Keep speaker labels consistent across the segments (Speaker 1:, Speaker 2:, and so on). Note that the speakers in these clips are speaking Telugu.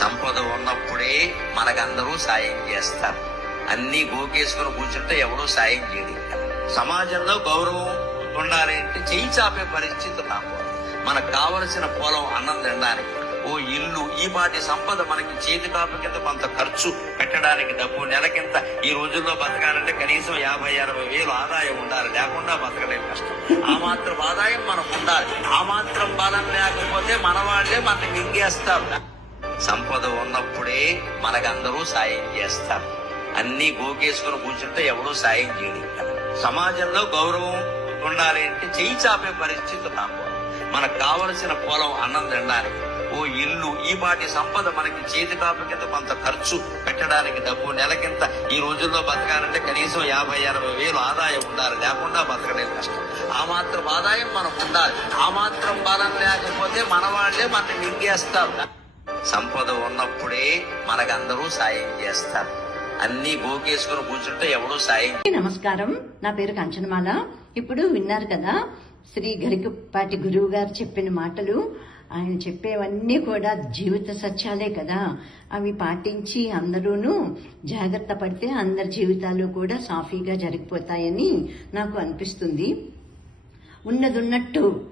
Speaker 1: సంపద ఉన్నప్పుడే మనకందరూ సాయం చేస్తారు. అన్ని గోకేసుకుని కూర్చుంటే ఎవడూ సాయం చేయడు సమాజంలో గౌరవం ఉండాలి అంటే చేయి చాపే పరిస్థితి నాకు. మనకు కావలసిన పొలం అన్నం తినడానికి. ఓ ఇల్లు ఈ పాటి సంపద మనకి చేతి కాపు కింద కొంత ఖర్చు పెట్టడానికి డబ్బు నెలకింత. ఈ రోజుల్లో బతకాలంటే కనీసం యాభై అరవై వేలు ఆదాయం ఉండాలి. లేకుండా బతకలేని కష్టం. ఆ మాత్రం ఆదాయం మనకు ఉండాలి. ఆ మాత్రం బలం లేకపోతే మన వాళ్ళే మనకి మింగేస్తారు సంపద ఉన్నప్పుడే మనకందరూ సాయం చేస్తారు. అన్ని గోకేసుకుని కూర్చుంటే ఎవడూ సాయం చేయడు. సమాజంలో గౌరవం ఉండాలి అంటే చేయి చాపే పరిస్థితులు నాకు మనకు కావలసిన పొలం అన్నం తినడానికి ఓ ఇల్లు ఈ పాటి సంపద మనకి చేతి కాపు కింద కొంత ఖర్చు పెట్టడానికి డబ్బు నెలకింత ఈ రోజుల్లో బతకాలంటే కనీసం యాభై అరవై వేలు ఆదాయం ఉండాలి. లేకుండా బతకడం కష్టం. ఆ మాత్రం ఆదాయం మనకు ఉండాలి. ఆ మాత్రం బలం లేకపోతే మన వాళ్ళే మనని మింగేస్తారు సంపద ఉన్నప్పుడే మనకందరూ సాయం చేస్తారు. అన్ని గోకేసుకుని కూర్చుంటే ఎవడూ సాయం
Speaker 2: నమస్కారం. నా పేరు కంచనమాల. ఇప్పుడు విన్నారు కదా శ్రీ గరికపాటి గురువు గారు చెప్పిన మాటలు. ఆయన చెప్పేవన్నీ కూడా జీవిత సత్యాలే కదా. అవి పాటించి అందరూను జాగ్రత్త పడితే అందరి జీవితాలు కూడా సాఫీగా జరిగిపోతాయని నాకు అనిపిస్తుంది. ఉన్నదున్నట్టు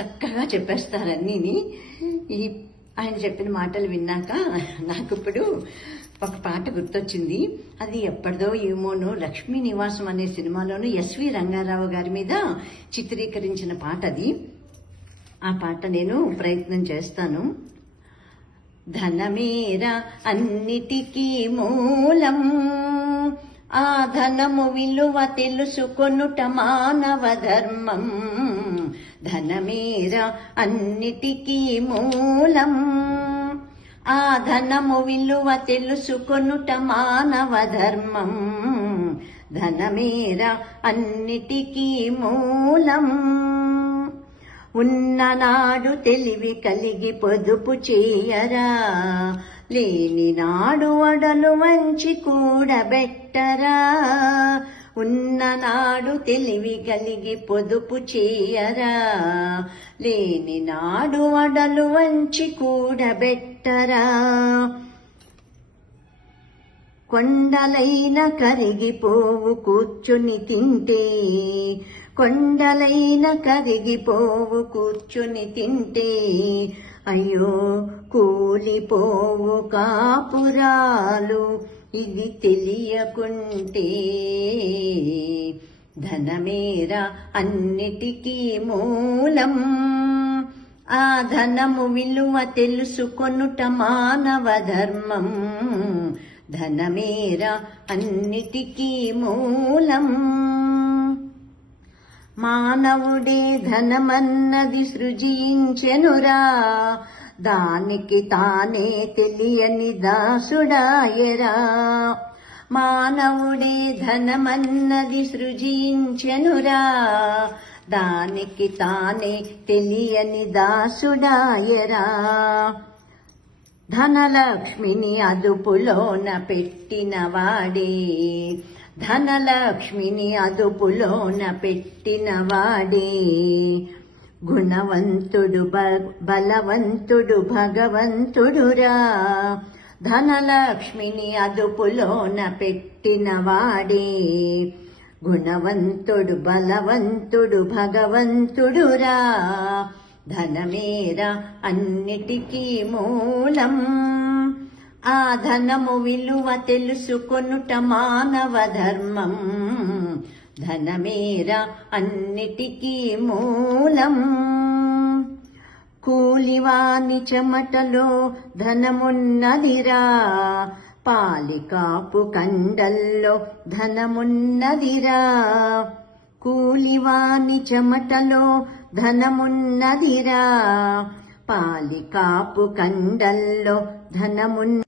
Speaker 2: చక్కగా చెప్పేస్తారన్నీని. ఈ ఆయన చెప్పిన మాటలు విన్నాక నాకు ఇప్పుడు ఒక పాట గుర్తొచ్చింది. అది ఎప్పటిదో ఏమోనో లక్ష్మీ నివాసం అనే సినిమాలోను ఎస్వి రంగారావు గారి మీద చిత్రీకరించిన పాట అది. ఆ పాట నేను ప్రయత్నం చేస్తాను. ధనమేర అన్నిటికీ మూలం ఆ ధనము విలువ తెలుసుకొనుట మానవ ధర్మం. ధనమేర అన్నిటికీ మూలం. ఆ ధనము విలువ తెలుసుకొనుట మానవ ధర్మం. ధనమేర అన్నిటికీ మూలం. ఉన్ననాడు తెలివి కలిగి పొదుపు చేయరా. లేని నాడు అడలు వంచి కూడబెట్టరా. ఉన్ననాడు తెలివి కలిగి పొదుపు చేయరా. లేని నాడు అడలు వంచి కూడబెట్టరా. కొండలైన కరిగిపోవు కూర్చుని తింటే. కొండలైన కరిగిపోవు కూర్చుని తింటే. అయ్యో కూలిపోవు కాపురాలు. ఇది తెలియకుంటే ధనమేరా అన్నిటికీ మూలం. ఆ ధనము విలువ తెలుసుకొనుట మానవ ధర్మం. ధనమేరా అన్నిటికీ మూలం. మానవుడే ధనమన్నది సృజించెనురా. దానికి తానే తెలియని దాసుడాయరా. మానవుడే ధనమన్నది సృజించెనురా. దానికి తానే తెలియని దాసుడాయరా. ధనలక్ష్మిని అదుపులోన పెట్టిన వాడే. ధనలక్ష్మిని అదుపులోన పెట్టిన వాడే. గుణవంతుడు బ- బలవంతుడు భగవంతుడురా. ధనలక్ష్మిని అదుపులోన పెట్టిన వాడే. గుణవంతుడు బలవంతుడు భగవంతుడురా. ధనమేరా అన్నిటికీ మూలం. ఆ ధనము విలువ తెలుసుకొనుట మానవ ధర్మం. ధనమేరా అన్నిటికీ మూలం. కూలివాని చెమటలో ధనమున్నదిరా. పాలికాపు కండల్లో ధనమున్నదిరా. కూలివాని చెమటలో ధనమున్నదిరా. పాలికాపు కండల్లో ధనమున్న